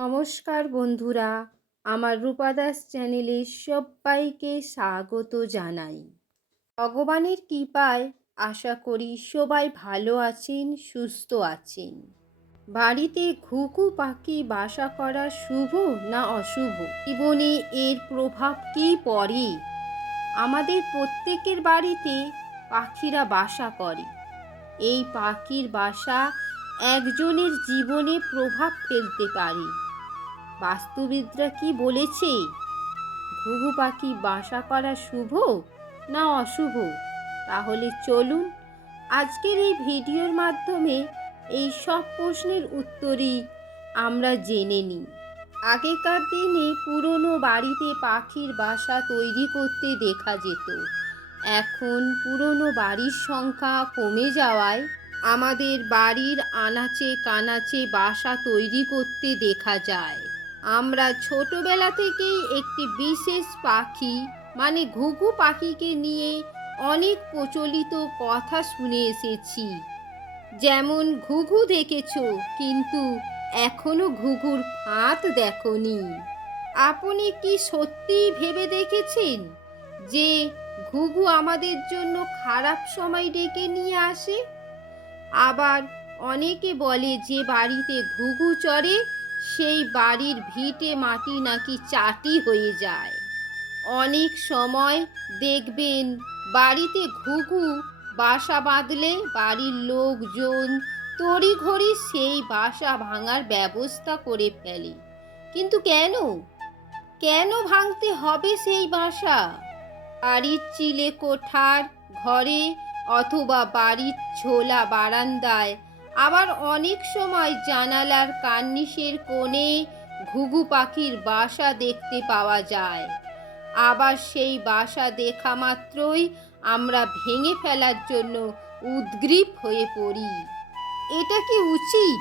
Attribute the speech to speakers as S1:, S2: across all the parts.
S1: নমস্কার বন্ধুরা, আমার রূপাদাস চ্যানেলে সবাইকে স্বাগত জানাই। ভগবানের কৃপায় আশা করি সবাই ভালো আছেন, সুস্থ আছেন। বাড়িতে ঘুঘু পাখি বাসা করা শুভ না অশুভ? জীবনে এর প্রভাব কি পড়ে? আমাদের প্রত্যেকের বাড়িতে পাখিরা বাসা করে। এই পাখির বাসা একজনের জীবনে প্রভাব ফেলতে পারে। বাস্তুবিদরা কি বলেছে? ঘুঘু পাখি বাসা করা শুভ না অশুভ? তাহলে চলুন আজকের এই ভিডিওর মাধ্যমে এই সব প্রশ্নের উত্তরই আমরা জেনে নিই। আগেকার দিনে পুরনো বাড়িতে পাখির বাসা তৈরি করতে দেখা যেত। এখন পুরনো বাড়ির সংখ্যা কমে যাওয়ায় আমাদের বাড়ির আনাচে কানাচে বাসা তৈরি করতে দেখা যায়। আমরা ছোটবেলা থেকেই একটি বিশেষ পাখি মানে ঘুঘু পাখিকে নিয়ে অনেক প্রচলিত কথা শুনে এসেছি। যেমন ঘুঘু দেখেছ, কিন্তু এখনও ঘুঘুর ফাঁত দেখনি। আপনি কি সত্যিই ভেবে দেখেছেন যে ঘুঘু আমাদের জন্য খারাপ সময় ডেকে নিয়ে আসে? আবার অনেকে বলে যে বাড়িতে ঘুঘু চড়ে সেই বাড়ির ভিটে মাটি নাকি চাটি হয়ে যায়। অনেক সময় দেখবেন বাড়িতে ঘুঘু বাসা বাঁধলে বাড়ির লোকজন তড়িঘড়ি সেই বাসা ভাঙার ব্যবস্থা করে ফেলে। কিন্তু কেন? কেন ভাঙতে হবে সেই বাসা? বাড়ির চিলে কোঠার ঘরে অথবা বাড়ির ঝোলা বারান্দায় আবার অনেক সময় জানালার কার্নিশের কোণে ঘুঘু পাখির বাসা দেখতে পাওয়া যায়। আবার সেই বাসা দেখা মাত্রই আমরা ভেঙে ফেলার জন্য উদ্গ্রীব হয়ে পড়ি। এটা কি উচিত?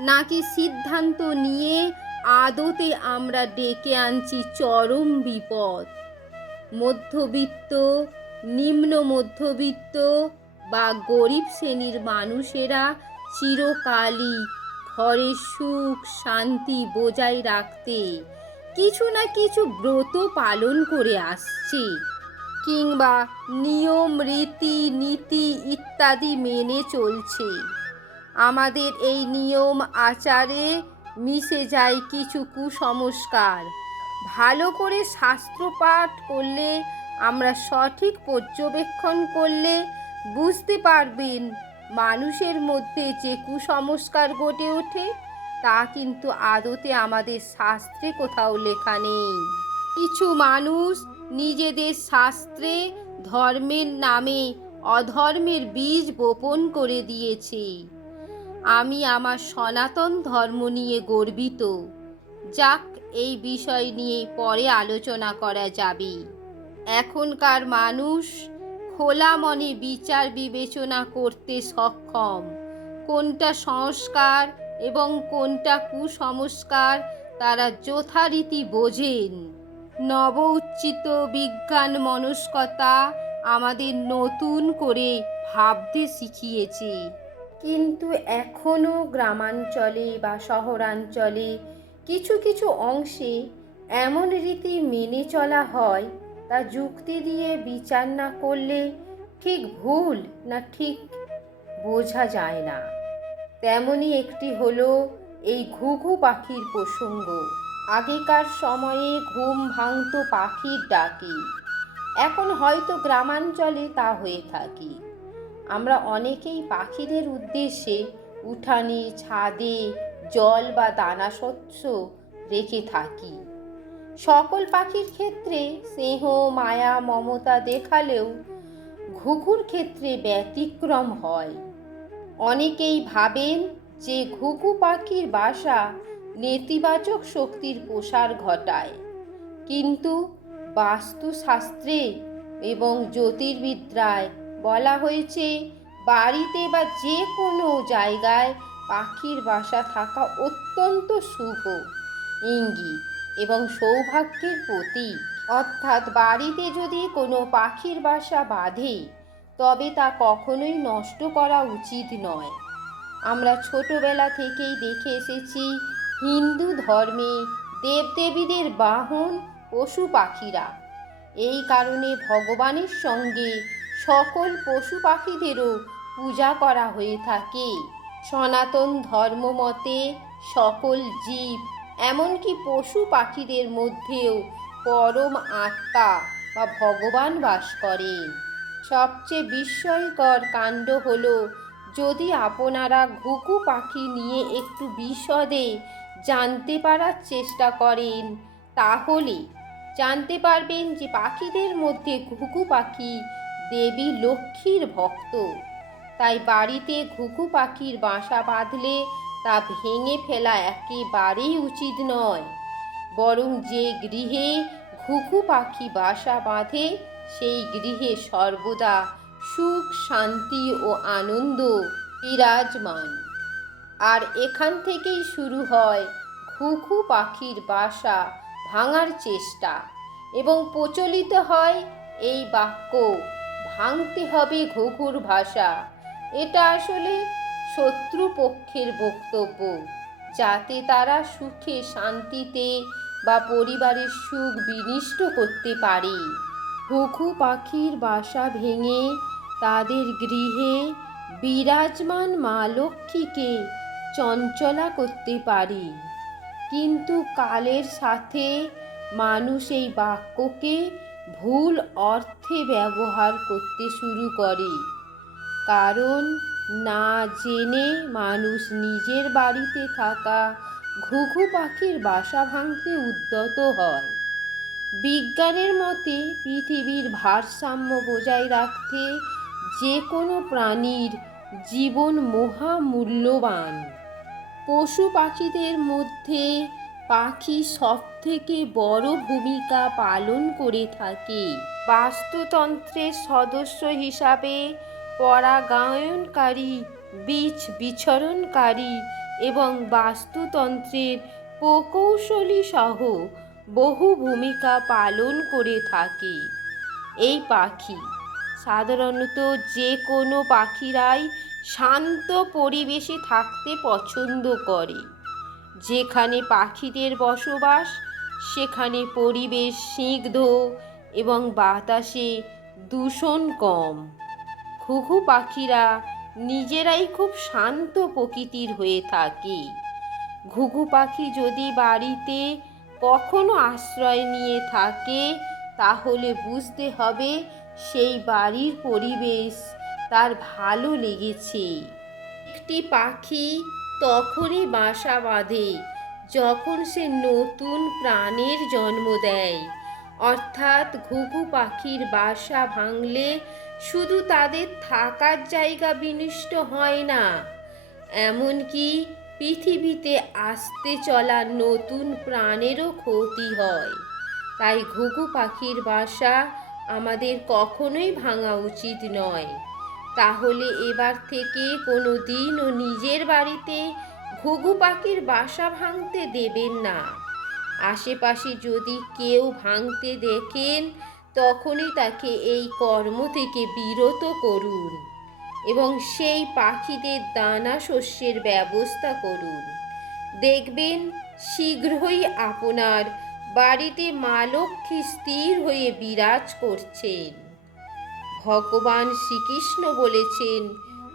S1: নাকি সিদ্ধান্ত নিয়ে আদতে আমরা ডেকে আনছি চরম বিপদ? মধ্যবিত্ত, নিম্ন মধ্যবিত্ত বা গরিব শ্রেণির মানুষেরা চিরকালই ঘরের সুখ শান্তি বজায় রাখতে কিছু না কিছু ব্রত পালন করে আসছে কিংবা নিয়ম, রীতি, নীতি ইত্যাদি মেনে চলছে। আমাদের এই নিয়ম আচারে মিশে যায় কিছু কুসংস্কার। ভালো করে শাস্ত্রপাঠ করলে, আমরা সঠিক পর্যবেক্ষণ করলে বুঝতে পারবেন, মানুষের মধ্যে যে কুসংস্কার গড়ে ওঠে, তা কিন্তু আদতে আমাদের শাস্ত্রে কোথাও লেখা নেই। কিছু মানুষ নিজেদের শাস্ত্রে ধর্মের নামে অধর্মের বীজ বপন করে দিয়েছে। আমি আমার সনাতন ধর্ম নিয়ে গর্বিত। যাক, এই বিষয় নিয়ে পরে আলোচনা করা যাবে। এখনকার মানুষ খোলা মনে বিচার বিবেচনা করতে সক্ষম। কোনটা সংস্কার এবং কোনটা কুসংস্কার তারা যথারীতি বোঝেন। নব উচ্চিত বিজ্ঞান মনস্কতা আমাদের নতুন করে ভাবতে শিখিয়েছে। কিন্তু এখনও গ্রামাঞ্চলে বা শহরাঞ্চলে কিছু কিছু অংশে এমন রীতি মেনে চলা হয় তা যুক্তি দিয়ে বিচার না করলে ঠিক ভুল না ঠিক বোঝা যায় না। তেমনই একটি হলো এই ঘুঘু পাখির প্রসঙ্গ। আগেকার সময়ে ঘুম ভাঙত পাখির ডাকে। এখন হয়তো গ্রামাঞ্চলে তা হয়ে থাকে। আমরা অনেকেই পাখিদের উদ্দেশ্যে উঠানে, ছাদে জল বা দানা শস্য রেখে থাকি। সকল পাখির ক্ষেত্রে স্নেহ, মায়া, মমতা দেখালেও ঘুঘুর ক্ষেত্রে ব্যতিক্রম হয়। অনেকেই ভাবেন যে ঘুঘু পাখির বাসা নেতিবাচক শক্তির প্রসার ঘটায়। কিন্তু বাস্তুশাস্ত্রে এবং জ্যোতির্বিদ্যায় বলা হয়েছে, বাড়িতে বা যে কোনো জায়গায় পাখির বাসা থাকা অত্যন্ত শুভ। ইঙ্গিত এবং সৌভাগ্যের প্রতীক। অর্থাৎ বাড়িতে যদি কোনো পাখির বাসা বাঁধে, তবে তা কখনোই নষ্ট করা উচিত নয়। আমরা ছোটবেলা থেকেই দেখে এসেছি, হিন্দু ধর্মে দেবদেবীদের বাহন পশু পাখিরা। এই কারণে ভগবানের সঙ্গে সকল পশু পাখিদেরও পূজা করা হয়ে থাকে। সনাতন ধর্ম মতে সকল জীব এমনকি পশু পাখিদের মধ্যেও পরম আত্মা বা ভগবান বাস করেন সবচেয়ে বিস্ময়কর কাণ্ড হল, যদি আপনারা ঘুঘু পাখি নিয়ে একটু বিশদে জানতে পারার চেষ্টা করেন, তাহলে জানতে পারবেন যে পাখিদের মধ্যে ঘুঘু পাখি দেবী লক্ষ্মীর ভক্ত। তাই বাড়িতে ঘুঘু পাখির বাসা বাঁধলে তা ভেঙে ফেলা একেবারেই উচিত নয়। বরং যে গৃহে ঘুঘু পাখি বাসা বাঁধে, সেই গৃহে সর্বদা সুখ, শান্তি ও আনন্দ বিরাজমান। আর এখান থেকেই শুরু হয় ঘুঘু পাখির বাসা ভাঙার চেষ্টা এবং প্রচলিত হয় এই বাক্য, ভাঙতে হবে ঘুঘুর ভাষা। এটা আসলে শত্রুপক্ষের বক্তব্য। যাতে তারা সুখে, শান্তিতে বা পরিবারের সুখ বিনিষ্ট করতে পারে। ঘুঘু পাখির বাসা ভেঙে তাদের গৃহে বিরাজমান মা লক্ষ্মীকে চঞ্চলা করতে পারি। কিন্তু কালের সাথে মানুষ এই বাক্যকে ভুল অর্থে ব্যবহার করতে শুরু করে। কারণ না জেনে মানুষ নিজের বাড়িতে থাকা ঘুঘু পাখির বাসা ভাঙতে উদ্যত হয়। বিজ্ঞানের মতে পৃথিবীর ভারসাম্য বজায় রাখতে যে কোনো প্রাণীর জীবন মহামূল্যবান। পশু পাখিদের মধ্যে পাখি সব থেকে বড় ভূমিকা পালন করে থাকে। বাস্তুতন্ত্রের সদস্য হিসাবে পরাগায়নকারী, বীজ বিচরণকারী এবং বাস্তুতন্ত্রের প্রকৌশলী সহ বহু ভূমিকা পালন করে থাকে। এই পাখি সাধারণত যে কোনো পাখিরাই শান্ত পরিবেশে থাকতে পছন্দ করে। যেখানে পাখিদের বসবাস, সেখানে পরিবেশ স্নিগ্ধ এবং বাতাসে দূষণ কম। ঘুঘু পাখিরা নিজেরাই খুব শান্ত প্রকৃতির হয়ে থাকে। ঘুঘু পাখি যদি বাড়িতে কখনো আশ্রয় নিয়ে থাকে, তাহলে বুঝতে হবে সেই বাড়ির পরিবেশ তার ভালো লেগেছে। একটি পাখি তখনই বাসা বাঁধে যখন সে নতুন প্রাণের জন্ম দেয়। অর্থাৎ ঘুঘু পাখির বাসা ভাঙলে শুধু তাদের থাকার জায়গা বিনষ্ট হয় না। এমনকি পৃথিবীতে আসতে চলা নতুন প্রাণেরও ক্ষতি হয়। তাই ঘুঘু পাখির বাসা আমাদের কখনোই ভাঙা উচিত নয়। তাহলে এবার থেকে কোনো দিনও নিজের বাড়িতে ঘুঘু পাখির বাসা ভাঙতে দেবেন না। আশেপাশে যদি কেউ ভাঙতে দেখেন, তখনই তাকে এই কর্ম থেকে বিরত করুন এবং সেই পাখিদের দানা শস্যের ব্যবস্থা করুন। দেখবেন, শীঘ্রই আপনার বাড়িতে মা লক্ষ্মী স্থির হয়ে বিরাজ করছেন। ভগবান শ্রীকৃষ্ণ বলেছেন,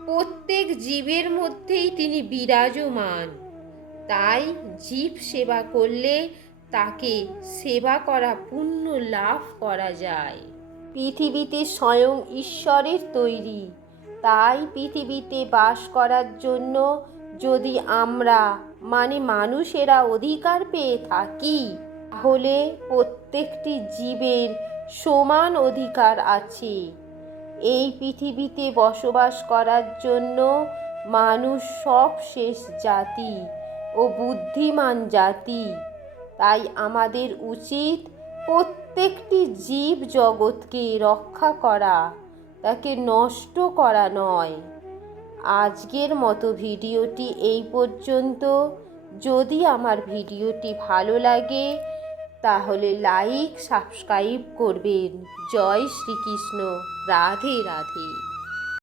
S1: প্রত্যেক জীবের মধ্যেই তিনি বিরাজমান। তাই জীব সেবা করলে তাকে সেবা করা পুণ্য লাভ করা যায়। পৃথিবীতে স্বয়ং ঈশ্বরের তৈরি। তাই পৃথিবীতে বাস করার জন্য যদি আমরা মানে মানুষেরা অধিকার পেয়ে থাকি, তাহলে প্রত্যেকটি জীবের সমান অধিকার আছে। এই পৃথিবীতে বসবাস করার জন্য মানুষ সব শেষ জাতি ও বুদ্ধিমান জাতি। তাই আমাদের উচিত প্রত্যেকটি জীব জগৎকে রক্ষা করা, তাকে নষ্ট করা নয়। আজকের মতো ভিডিওটি এই পর্যন্ত। যদি আমার ভিডিওটি ভালো লাগে, তাহলে লাইক, সাবস্ক্রাইব করবেন। জয় শ্রীকৃষ্ণ। রাধে রাধে।